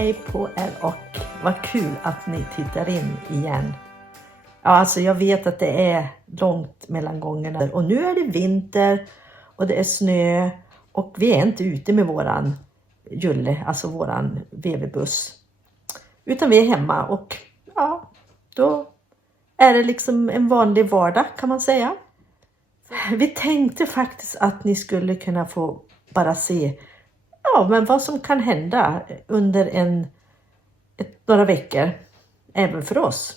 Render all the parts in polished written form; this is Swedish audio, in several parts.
hej på er och vad kul att ni tittar in igen. Ja, alltså jag vet att det är långt mellan gångerna och nu är det vinter och det är snö och vi är inte ute med våran Julle, alltså våran VV-buss. Utan vi är hemma och ja, då är det liksom en vanlig vardag kan man säga. Vi tänkte faktiskt att ni skulle kunna få bara se men vad som kan hända under några veckor även för oss.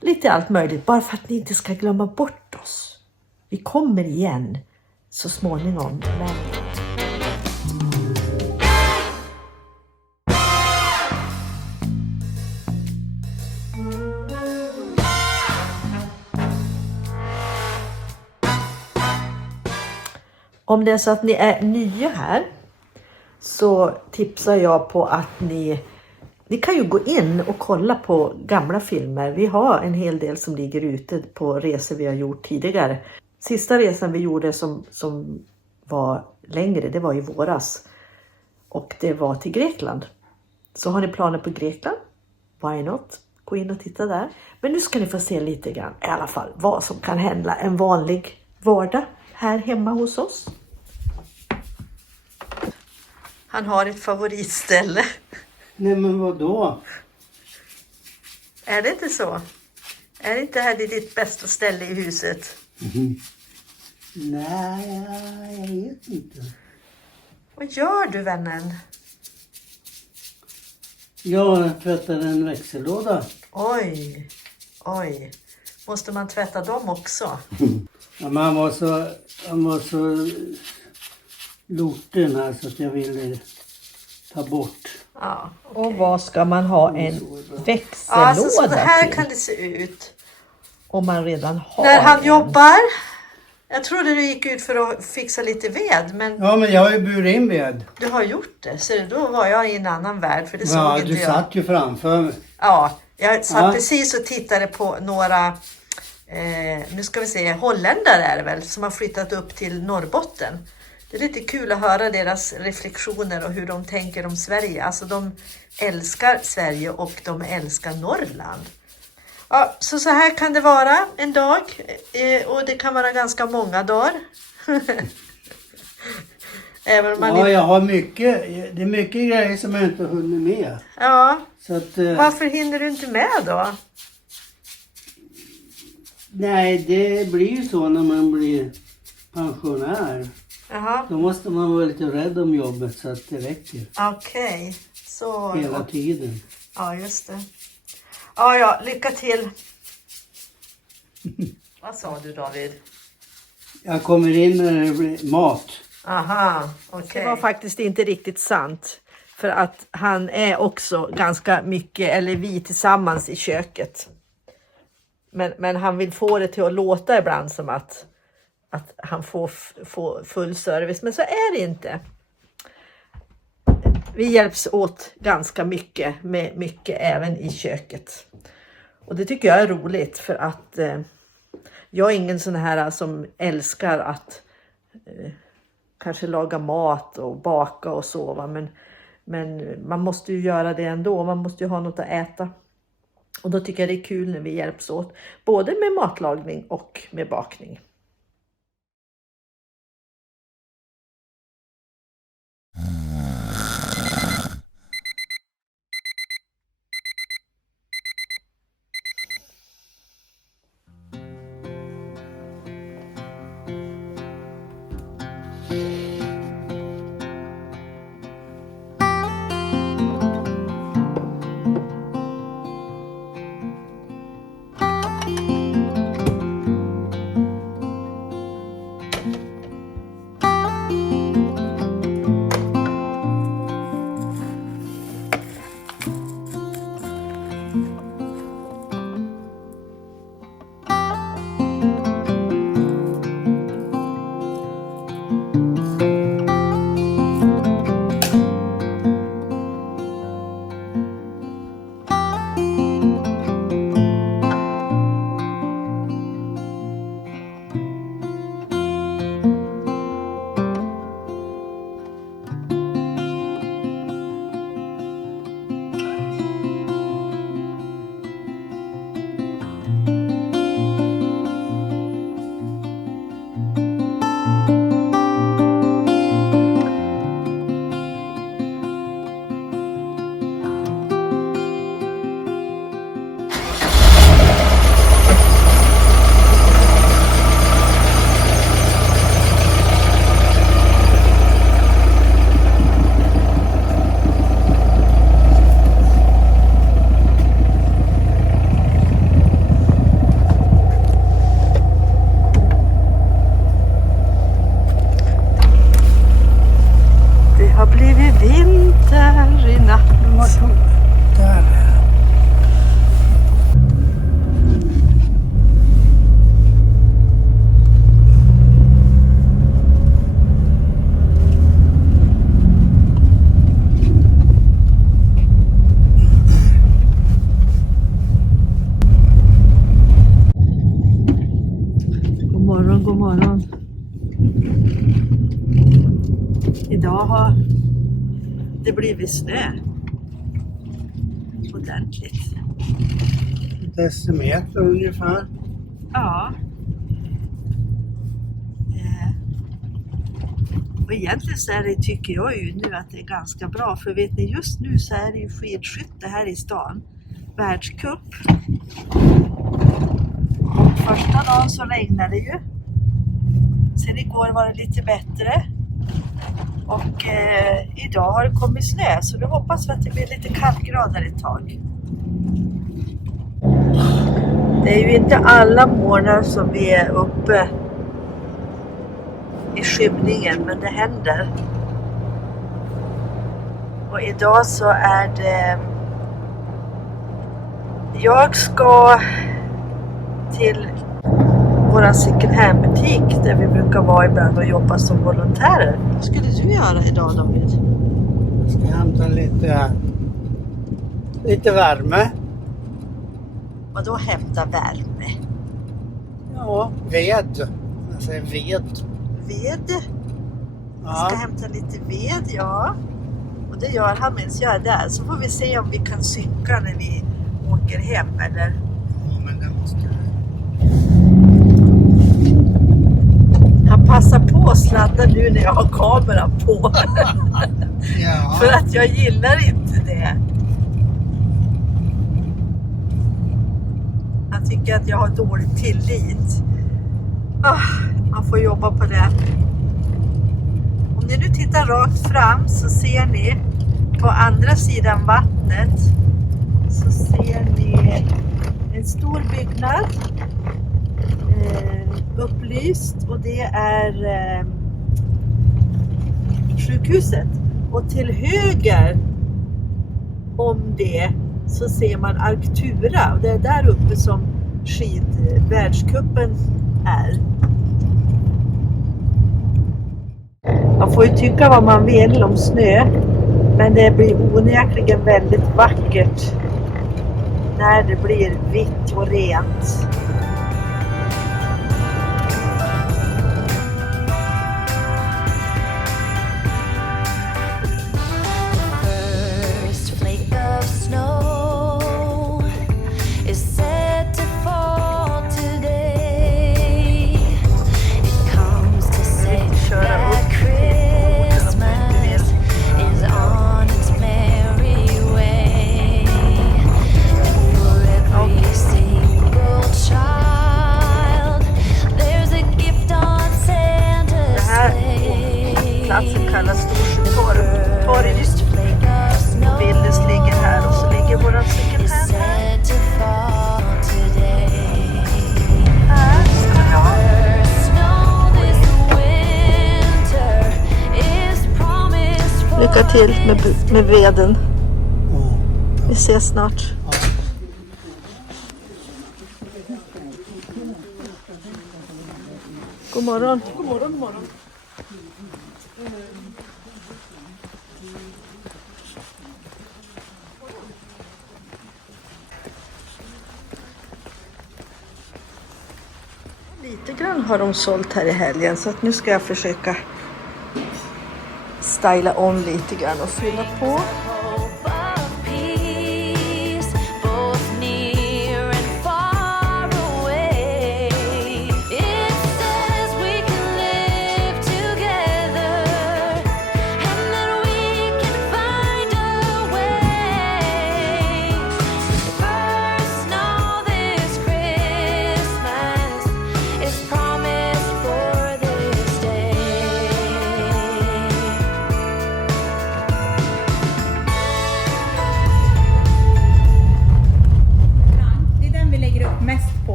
Lite allt möjligt, bara för att ni inte ska glömma bort oss. Vi kommer igen så småningom. Om det är så att ni är nya här så tipsar jag på att ni kan ju gå in och kolla på gamla filmer. Vi har en hel del som ligger ute på resor vi har gjort tidigare. Sista resan vi gjorde som var längre, det var i våras. Och det var till Grekland. Så har ni planer på Grekland? Why not? Gå in och titta där. Men nu ska ni få se lite grann i alla fall vad som kan hända en vanlig vardag här hemma hos oss. Han har ett favoritställe. Nej men vadå? Är det inte så? Är det inte här ditt bästa ställe i huset? Mm. Nej, jag vet inte. Vad gör du vännen? Jag tvättar en växellåda. Oj. Måste man tvätta dem också? Ja, men han var så lorten här så att jag ville ta bort. Ja, okay. Och vad ska man ha en växellåda alltså, så här till? kan det se ut. Om man redan har när han en. jobbar. Jag trodde du gick ut för att fixa lite ved. Men Ja, men jag har ju burit in ved. du har gjort det. Så då var jag i en annan värld. För det såg Ja, inte du jag. satt ju framför mig. Ja, jag satt Ja. precis och tittade på några, nu ska vi se, holländare är det väl, som har flyttat upp till Norrbotten. Det är lite kul att höra deras reflektioner och hur de tänker om Sverige. Alltså de älskar Sverige och de älskar Norrland. Ja, så här kan det vara en dag och det kan vara ganska många dagar. Även om man Jag har mycket, det är mycket grejer som jag inte har hunnit med. Ja, Så att, varför hinner du inte med då? nej, det blir ju så när man blir pensionär. Jaha, Då måste man vara lite rädd om jobbet så att det räcker okej. Så, hela tiden. ja just det. Ja, lycka till. Vad sa du David? Jag kommer in när det blir mat. Aha, okej. Det var faktiskt inte riktigt sant. För att han är också ganska mycket, eller vi tillsammans i köket. Men han vill få det till att låta ibland som att han får full service. Men så är det inte. Vi hjälps åt ganska mycket med mycket även i köket. Och det tycker jag är roligt för att jag är ingen sån här som älskar att kanske laga mat och baka och sova. Men man måste ju göra det ändå. Man måste ju ha något att äta. Och då tycker jag det är kul när vi hjälps åt. Både med matlagning och med bakning. vinter i natt. Där. God morgon. Idag har det blivit snö. Ordentligt. Decimeter ungefär. Ja. Och egentligen så är det, tycker jag ju nu att det är ganska bra. För vet ni, just nu så är det ju skidskytte här i stan. Världscup. Och första dagen så regnade det ju. Sen igår var det lite bättre. Och idag har det kommit snö. Så nu hoppas vi att det blir lite kallgrader ett tag. Det är ju inte alla månader som vi är uppe i skymningen. Men det händer. Och idag så är det... Jag ska till våran second hand butik där vi brukar vara ibland och jobba som volontärer. Vad skulle du göra idag, David? Jag ska hämta lite värme. Vadå hämta värme? Ja, ved. Jag säger ved. Ved? Jag Ja. ska hämta lite ved, ja. Och det gör han medan jag är där. Så får vi se om vi kan cykla när vi åker hem, eller? Ja, men det måste du. Han passar på att sladda nu när jag har kameran på. Ja. För att jag gillar inte det. Han tycker att jag har dålig tillit. Man får jobba på det. Om ni nu tittar rakt fram så ser ni på andra sidan vattnet så ser ni en stor byggnad. Upplyst, och det är sjukhuset, och till höger om det så ser man Arctura, och det är där uppe som skidvärldscupen är. Man får ju tycka vad man vill om snö, men det blir onekligen väldigt vackert när det blir vitt och rent. Platsen kallas Storsjötorg. Och Willys ligger här och så ligger våran second hand här. Här ska jag. Lycka till med veden. Vi ses snart. God morgon. God morgon, god morgon. Lite grann har de sålt här i helgen, så att nu ska jag försöka styla om lite grann och fylla på.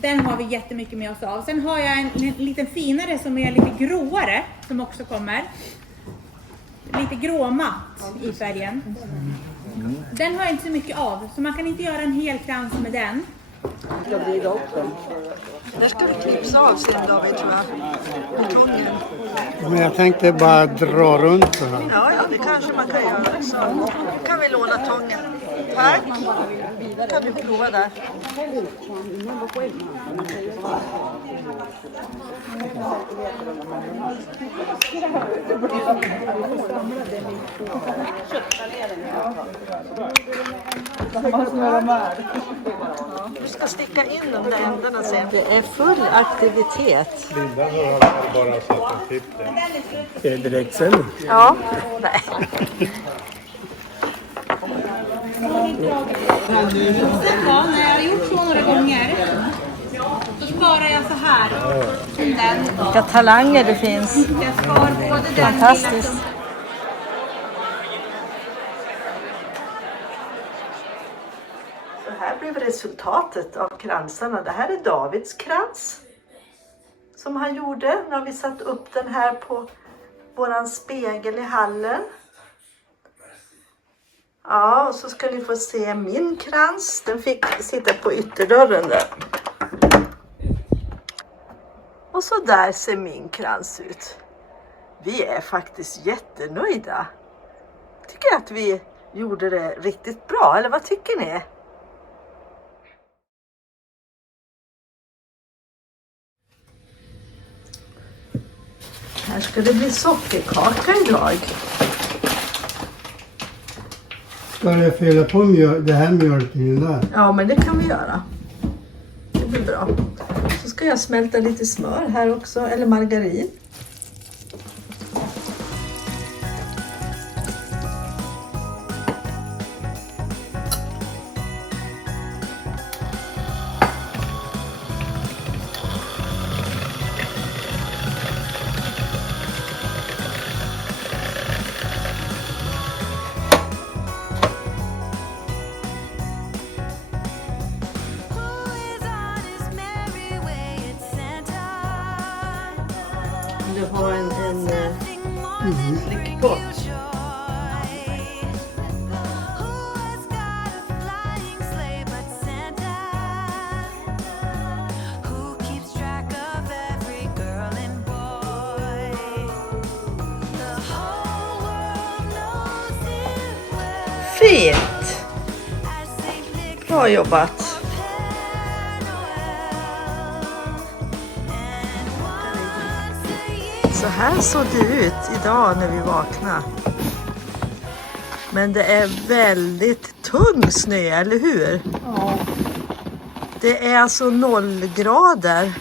Den har vi jättemycket med oss av. Sen har jag en liten finare som är lite gråare som också kommer. lite gråmatt i färgen. Den har jag inte så mycket av, så man kan inte göra en hel krans med den. Där ska vi klipsa av sen David, tror jag. Betongen. Men jag tänkte bara dra runt så här. Ja, det kanske man kan göra också. Nu kan vi låna tången. Tack. Kan du prova där. Du ska sticka in de där ändarna sen. Det är full aktivitet. Linda har bara satt en tipp där. Är det direktsändning? Ja, nej. Sen då, när jag har gjort så några gånger, då sparar jag så här. Den. Vilka talanger det finns. Jag spar både den Fantastiskt. Så här blev resultatet av kransarna. Det här är Davids krans som han gjorde. Nu har vi satt upp den här på våran spegel i hallen. Ja, och så ska ni få se min krans. Den fick sitta på ytterdörren där. Och så där ser min krans ut. Vi är faktiskt jättenöjda. Tycker att vi gjorde det riktigt bra, eller vad tycker ni? Här ska det bli sockerkaka idag. Ska jag fylla på det här mjölken där? Ja, men det kan vi göra. Det blir bra. Så ska jag smälta lite smör här också, eller margarin. Du har en slickpott. Fint! Bra jobbat! Så här såg det ut idag när vi vaknade. Men det är väldigt tung snö, eller hur? Ja. Det är alltså 0 grader.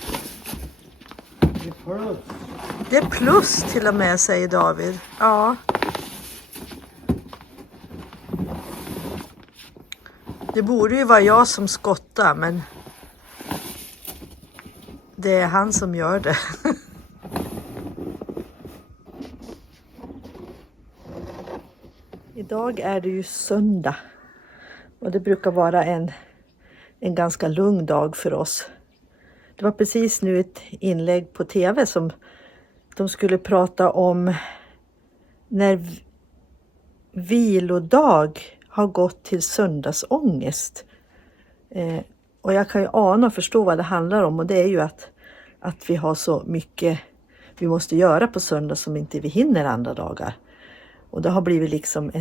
Det är plus till och med, säger David. Ja. Det borde ju vara jag som skottar, men det är han som gör det. Idag är det ju söndag och det brukar vara en ganska lugn dag för oss. Det var precis nu ett inlägg på tv som de skulle prata om när vilodag har gått till söndagsångest. Och jag kan ju ana och förstå vad det handlar om, och det är ju att vi har så mycket vi måste göra på söndag som inte vi hinner andra dagar. Och det har blivit liksom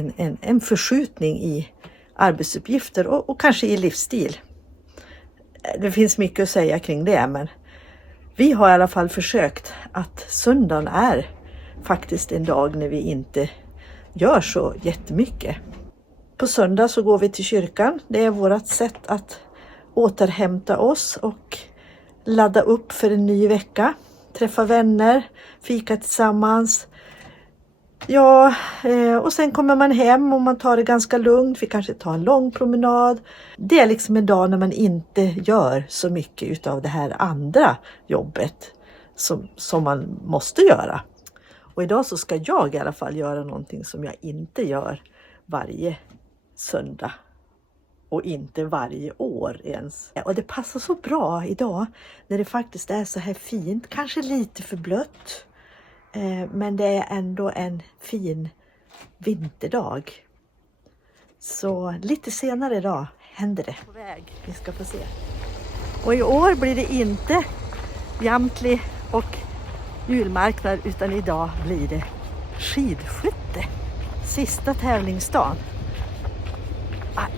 en förskjutning i arbetsuppgifter och kanske i livsstil. Det finns mycket att säga kring det, men vi har i alla fall försökt att söndagen är faktiskt en dag när vi inte gör så jättemycket. På söndag så går vi till kyrkan. Det är vårt sätt att återhämta oss och ladda upp för en ny vecka. Träffa vänner, fika tillsammans. Ja, och sen kommer man hem och man tar det ganska lugnt. Vi kanske tar en lång promenad. Det är liksom en dag när man inte gör så mycket av det här andra jobbet som man måste göra. Och idag så ska jag i alla fall göra någonting som jag inte gör varje söndag. Och inte varje år ens. Och det passar så bra idag när det faktiskt är så här fint. Kanske lite för blött. Men det är ändå en fin vinterdag. Så lite senare idag händer det. På väg, vi ska få se. Och i år blir det inte Jamtli och julmarknad, utan idag blir det skidskytte. Sista tävlingsdagen.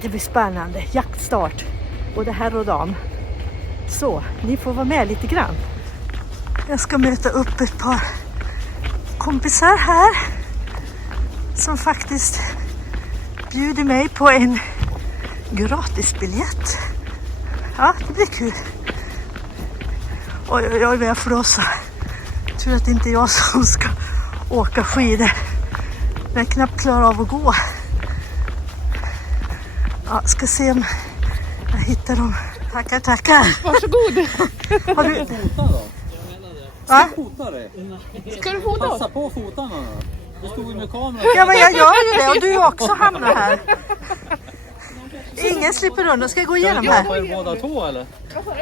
Det blir spännande. Jaktstart. Både herr och dam. Så, ni får vara med lite grann. Jag ska möta upp ett par kompisar här som faktiskt bjuder mig på en gratisbiljett. Ja, det blir kul. Oj, oj, oj, vad jag flåsar. Tur att det inte är jag som ska åka skidor. Jag knappt klarar av att gå. Ja, ska se om jag hittar dem. Tackar, tackar. Varsågod. Har du... Fota då? Va? Fota dig. Ska du fota oss? Passa på fotarna då. Du stod ju med kameran. Ja, men jag gör ju det och du också hamnar här. Ingen slipper undan. Ska jag gå igenom här? Ska båda två eller?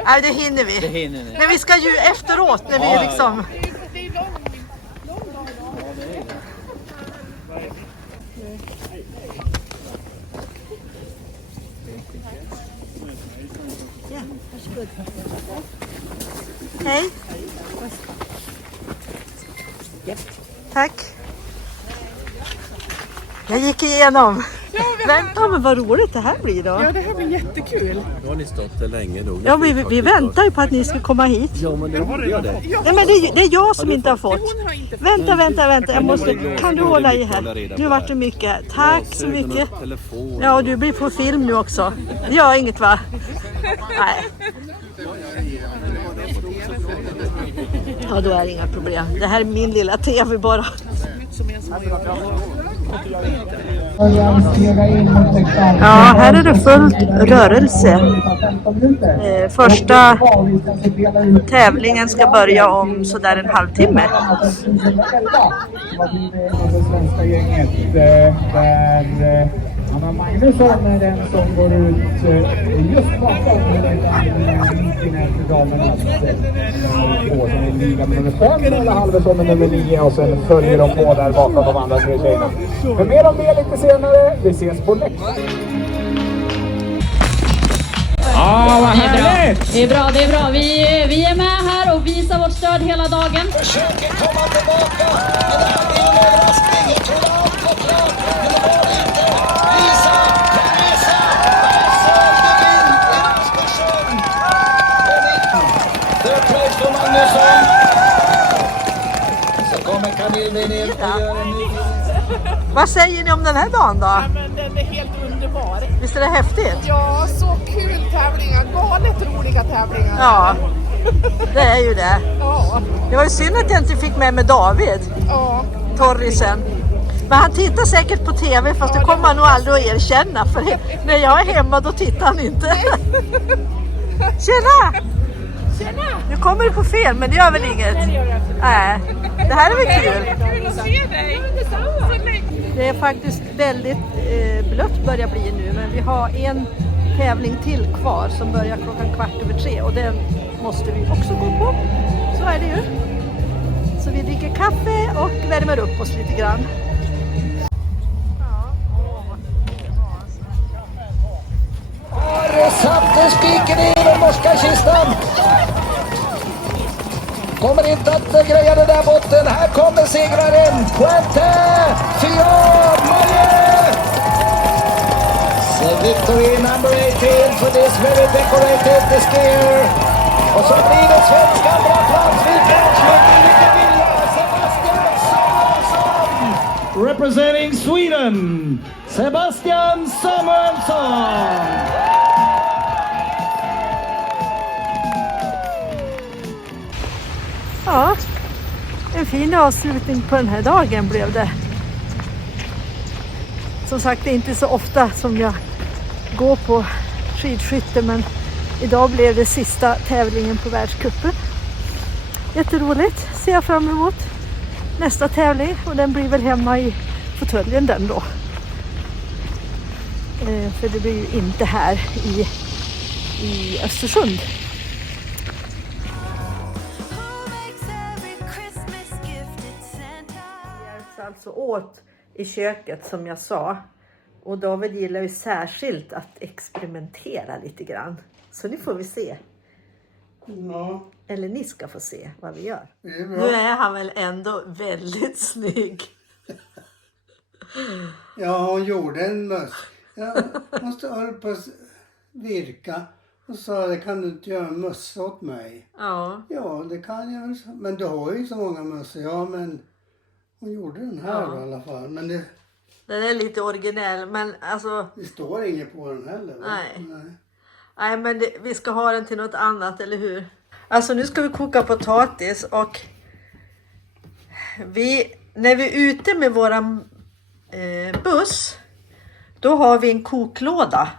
Nej, det hinner Det vi. hinner ni. Men vi ska ju efteråt när vi liksom... Det är lång dag. Hej. Tack. Jag gick igenom. Vänta, men vad roligt det här blir då. Ja, det här blir jättekul. Nu har ni stått där länge nog. Ja, vi väntar ju på att ni ska komma hit. Ja, men det borde jag det. Nej, men det är jag som inte har fått. Hon har inte Vänta. Jag måste... Kan du hålla i här? Nu vart det mycket. Tack så mycket. Telefon. Ja, och du blir på film nu också. Det gör inget, va? Nej. Ja, då är det inga problem. Det här är min lilla tv bara. Ja, här är det fullt rörelse. Första tävlingen ska börja om sådär en halvtimme. Anna Magnusson är den som går ut just bakom damernas två som är liga med nummer 5 eller Halversson med nummer 9 och sen följer de på där bakom de andra tre tjejerna. Men mer om det lite senare. Vi ses på läktaren. Ja, vad härligt! Det är bra. Vi är med här och visar vårt stöd hela dagen. Försöker komma tillbaka, men det här blir en överraskning. Jag tror allt var klart, men det var det inte. Lisa, Södervind i Östersund. Third place för Magnusson. Så kommer Camille in och gör en ny. Vad säger ni om den här dagen då? Men den är helt underbar. Visst är det häftigt? Ja, så kul tävlingar. Galet roliga tävlingar. Ja, det är ju det. Ja. Det var ju synd att jag inte fick med David, Torrisen. Men han tittar säkert på tv, fast det kommer han nog aldrig att erkänna. För när jag är hemma då tittar han inte. Tjena! Nu kommer du på fel, men det gör väl inget? Nej, det här är väl kul. Kul att se dig. Det är faktiskt väldigt blött börjar bli nu, men vi har en tävling till kvar som börjar 3:15 och den måste vi också gå på. Så är det ju. Så vi dricker kaffe och värmer upp oss lite grann. Har satt spiken i den norska kistan. Kommer inte att greja det där botten. Här kommer segraren. Puente Fior Maje. So victory number 18 for this very decorated skier. Och så blir det svenska andra plats. Vi kanske inte vilja. Sebastian Samuelsson. Representing Sweden, Sebastian Samuelsson. Ja, en fin avslutning på den här dagen blev det. Som sagt, det är inte så ofta som jag går på skidskytte, men idag blev det sista tävlingen på världscupen. Jätteroligt, ser jag fram emot nästa tävling, och den blir väl hemma i fåtöljen den då. För det blir ju inte här i Östersund. Alltså åt i köket som jag sa. Och David gillar ju särskilt att experimentera lite grann. Så nu får vi se. Ja, Eller ni ska få se vad vi gör. det är bra. Nu är han väl ändå väldigt snygg. Ja, hon gjorde en möss. Jag måste hålla på att virka. Och sa, det kan du inte göra en mössa åt mig? Ja. Ja, det kan jag väl. Men du har ju så många mössor. Ja, men hon gjorde den här Ja. i alla fall. Men det Den är lite originell, men alltså... det står inget på den heller. Va? Nej, men vi ska ha den till något annat, eller hur? Alltså nu ska vi koka potatis och när vi är ute med våran buss, då har vi en koklåda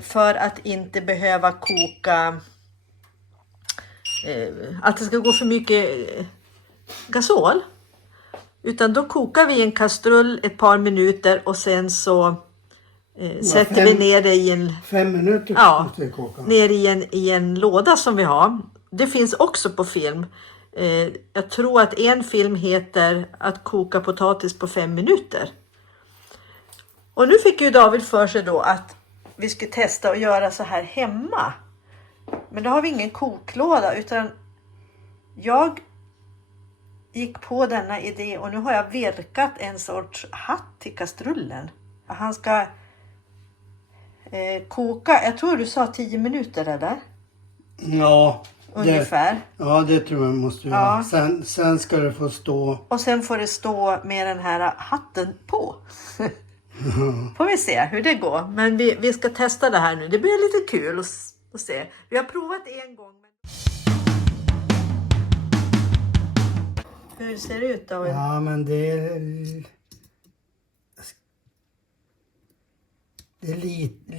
för att inte behöva koka, att det ska gå för mycket gasol. Utan då kokar vi i en kastrull ett par minuter och sen så sätter vi ner det i en... 5 minuter måste vi koka. Ner i en låda som vi har. Det finns också på film. Jag tror att en film heter att koka potatis på 5 minuter. Och nu fick ju David för sig då att vi skulle testa att göra så här hemma. Men då har vi ingen koklåda, utan jag gick på denna idé och nu har jag virkat en sorts hatt till kastrullen. Han ska koka, jag tror du sa 10 minuter eller? Ja. Ungefär. Det tror jag måste göra. Sen ska det få stå. Och sen får det stå med den här hatten på. Får vi se hur det går. Men vi ska testa det här nu. Det blir lite kul att se. Vi har provat en gång. Hur ser det ut då? Ja, men det är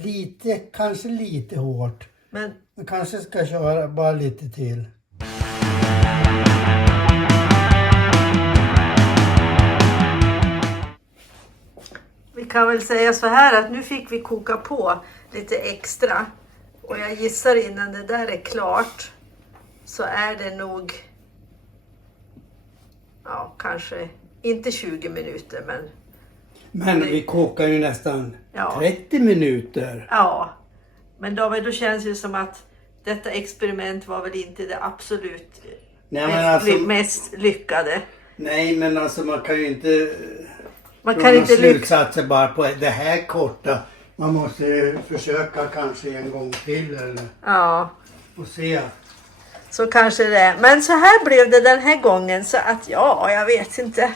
lite, kanske lite hårt. Men Man kanske ska köra bara lite till. vi kan väl säga så här att nu fick vi koka på lite extra. Och jag gissar innan det där är klart så är det nog, ja kanske inte 20 minuter Men vi kokar ju nästan 30 minuter. Ja, men då känns det som att detta experiment var väl inte det absolut mest lyckade. Nej, men alltså man kan ju inte... Man kan inte slutsatser bara på det här korta. Man måste försöka kanske en gång till eller... Ja. Och se. Så kanske det. Men så här blev det den här gången så att jag vet inte.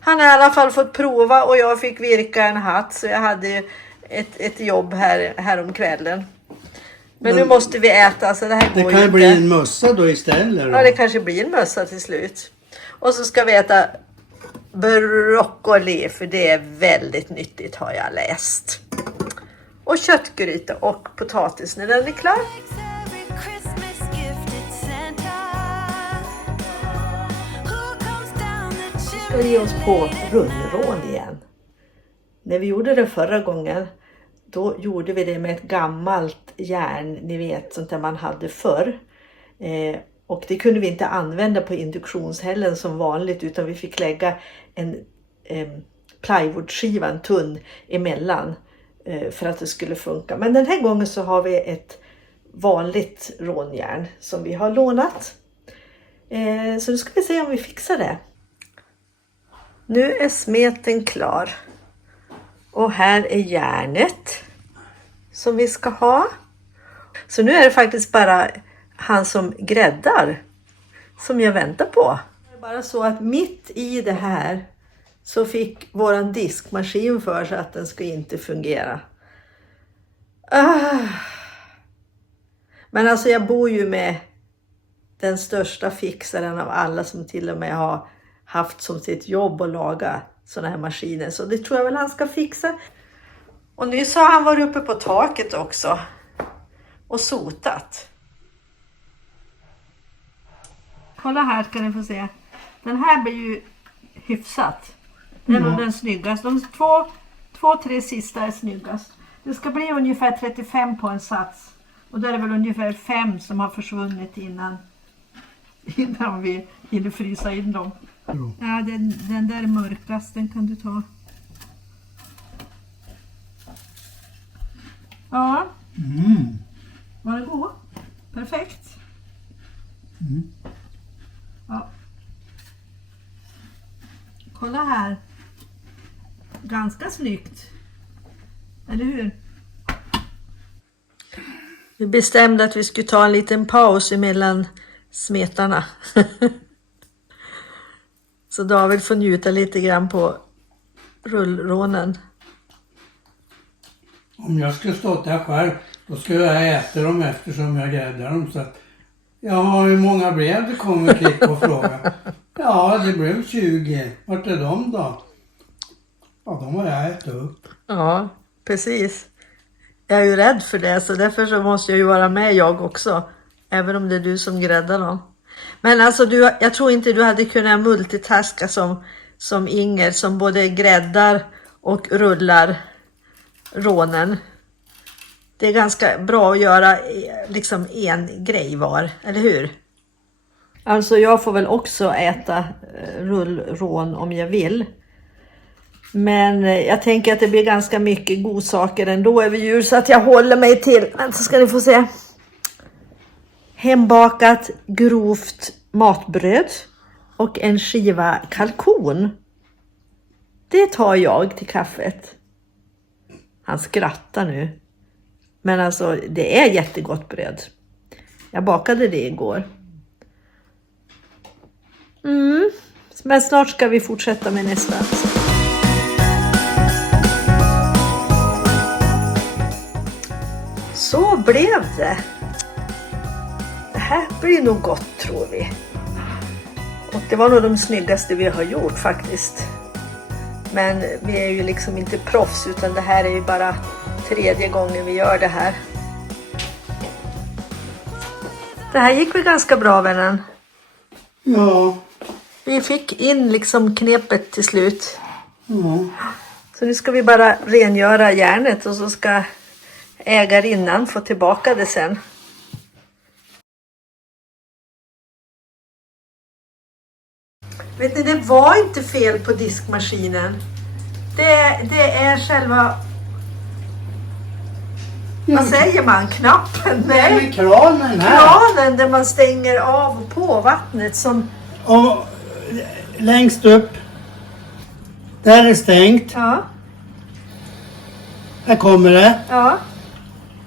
Han har i alla fall fått prova och jag fick virka en hatt så jag hade ett jobb här om kvällen. Men nu måste vi äta så det här går ju inte. Det kan bli en mössa då istället då. Ja, det kanske blir en mössa till slut. Och så ska vi äta broccoli för det är väldigt nyttigt har jag läst. Och köttgryta och potatis när den är klar. Ska vi ge oss på rullrån igen. När vi gjorde det förra gången då gjorde vi det med ett gammalt järn, ni vet sånt där man hade förr. Och det kunde vi inte använda på induktionshällen som vanligt utan vi fick lägga en plywoodskiva, en tunn emellan för att det skulle funka. Men den här gången så har vi ett vanligt rånjärn som vi har lånat. Så nu ska vi se om vi fixar det. Nu är smeten klar. Och här är järnet som vi ska ha. Så nu är det faktiskt bara han som gräddar som jag väntar på. Det är bara så att mitt i det här så fick våran diskmaskin för sig att den ska inte fungera. Men alltså jag bor ju med den största fixaren av alla som till och med har haft som sitt jobb att laga sådana här maskiner. Så det tror jag väl han ska fixa. Och nyss har han varit uppe på taket också och sotat. Kolla här ska ni få se. Den här blir ju hyfsat. Det är nog den snyggaste. De två, tre sista är snyggast. Det ska bli ungefär 35 på en sats. Och där är väl ungefär 5 som har försvunnit innan vi hinner frysa in dem. Ja, den där är mörkast, den kan du ta. Ja. Var det god? Perfekt. Ja. Kolla här. Ganska snyggt. Eller hur? Vi bestämde att vi skulle ta en liten paus emellan smetarna. Så David får njuta lite grann på rullrånen. Om jag skulle stått där själv, då skulle jag äta dem eftersom jag gräddar dem. Så att, ja, hur många blev det, kommer Klick och fråga. Ja, det blev 20. Vart är de då? Ja, de har jag ätit upp. Ja, precis. Jag är ju rädd för det, så därför så måste jag ju vara med jag också. Även om det är du som gräddar dem. Men alltså jag tror inte du hade kunnat multitaska som Inger, som både gräddar och rullar rånen. Det är ganska bra att göra liksom en grej var, eller hur? Alltså jag får väl också äta rullrån om jag vill. Men jag tänker att det blir ganska mycket godsaker ändå över jul, så att jag håller mig till, så ska ni få se. Hembakat grovt matbröd och en skiva kalkon. Det tar jag till kaffet. Han skrattar nu. Men alltså det är jättegott bröd. Jag bakade det igår. Men snart ska vi fortsätta med nästa. Så blev det. Det här blir nog gott, tror vi. Och det var nog de snyggaste vi har gjort faktiskt. Men vi är ju liksom inte proffs, utan det här är ju bara 3:e gången vi gör det här. Det här gick väl ganska bra, vännen? Ja. Vi fick in liksom knepet till slut. Ja. Så nu ska vi bara rengöra järnet och så ska ägarinnan få tillbaka det sen. Vet ni, det var inte fel på diskmaskinen. Det är själva... Vad säger man? Knappen? Nej. Kranen här. Kranen där man stänger av och på vattnet som... Och längst upp. Där är stängt. Ja. Här kommer det. Ja.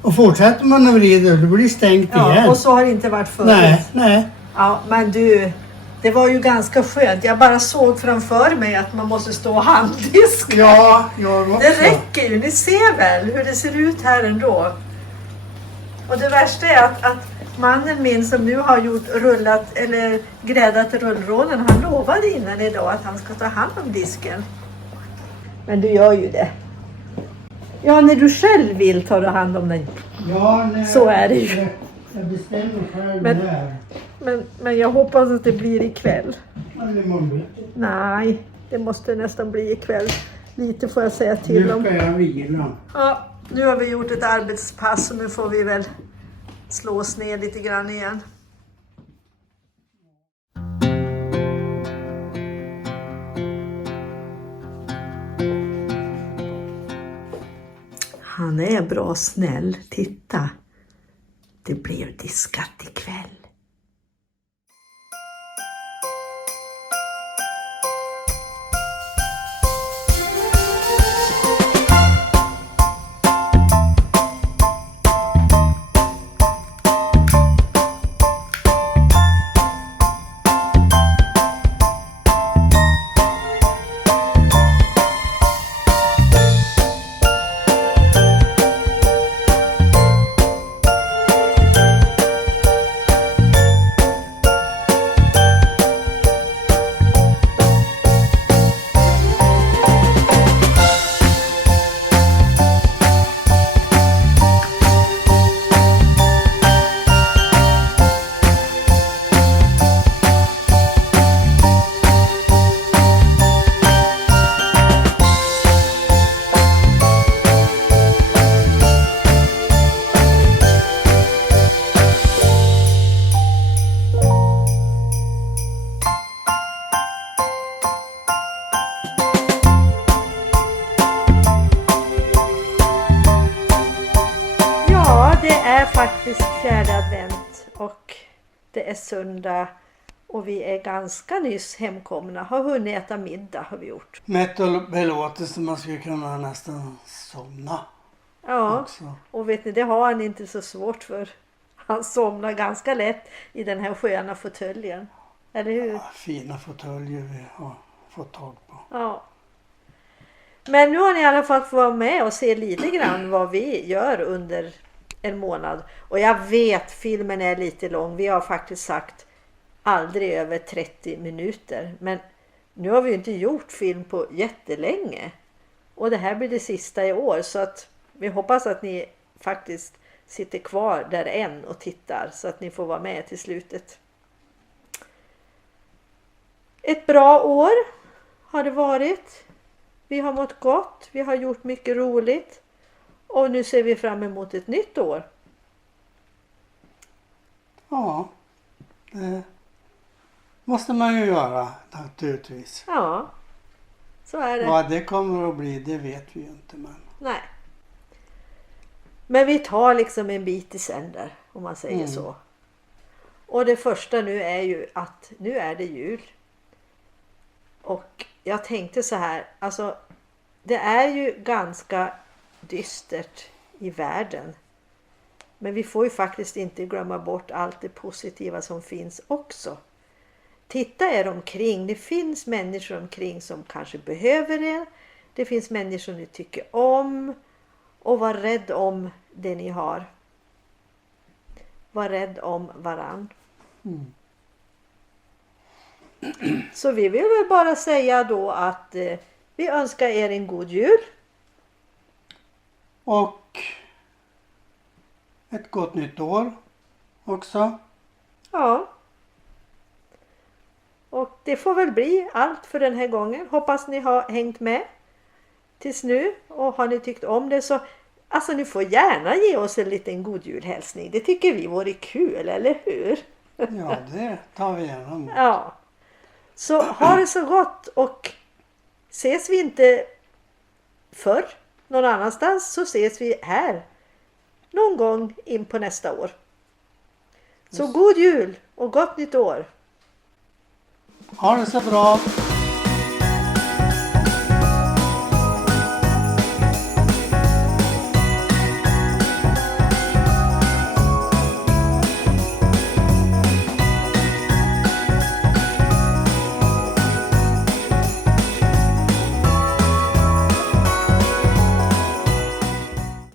Och fortsätter man att vrida, det blir stängt igen. Och så har det inte varit förut. Nej. Ja, men du, det var ju ganska skönt. Jag bara såg framför mig att man måste stå och handdiska. Ja, jag också. Det räcker ju, ni ser väl hur det ser ut här ändå. Och det värsta är att mannen min som nu har gräddat rullrånen, han lovade innan idag att han ska ta hand om disken. Men du gör ju det. Ja, när du själv vill ta hand om den. Ja, så är det ju. Jag bestämmer själv där. Men jag hoppas att det blir ikväll. Ja, Nej, det måste nästan bli ikväll. Lite får jag säga till om. Nu ska jag vila. Ja, nu har vi gjort ett arbetspass och nu får vi väl slå oss ner lite grann igen. Han är bra snäll. Titta. Det blir diskat ikväll. faktiskt 4:e advent och det är söndag och vi är ganska nyss hemkomna. Har hunnit äta middag har vi gjort. Mätt och belåten så man skulle kunna nästan somna. Ja, också. Och vet ni, det har han inte så svårt för. Han somnar ganska lätt i den här sköna fåtöljen. Eller hur? Ja, fina fåtöljer vi har fått tag på. Ja. Men nu har ni i alla fall fått vara med och se lite grann vad vi gör under en månad. Och jag vet, filmen är lite lång. Vi har faktiskt sagt aldrig över 30 minuter. Men nu har vi ju inte gjort film på jättelänge. Och det här blir det sista i år. Så att vi hoppas att ni faktiskt sitter kvar där än och tittar. Så att ni får vara med till slutet. Ett bra år har det varit. Vi har mått gott. Vi har gjort mycket roligt. Och nu ser vi fram emot ett nytt år. Ja, det måste man ju göra naturligtvis. Ja, så är det. Vad det kommer att bli, det vet vi ju inte. Nej. Men vi tar liksom en bit i sänder, om man säger så. Och det första nu är ju att nu är det jul. Och jag tänkte så här, alltså det är ju ganska dystert i världen. Men vi får ju faktiskt inte glömma bort allt det positiva som finns också. Titta er omkring. Det finns människor omkring som kanske behöver er. Det finns människor ni tycker om. Och var rädd om det ni har. Var rädd om varann. Så vi vill väl bara säga då att vi önskar er en god jul. Och ett gott nytt år också. Ja. Och det får väl bli allt för den här gången. Hoppas ni har hängt med tills nu. Och har ni tyckt om det så alltså ni får gärna ge oss en liten god julhälsning. Det tycker vi vore kul, eller hur? Ja, det tar vi gärna med. Ja. Så ha det så gott och ses vi inte förr någon annanstans så ses vi här någon gång in på nästa år. Så god jul och gott nytt år! Ha det så bra!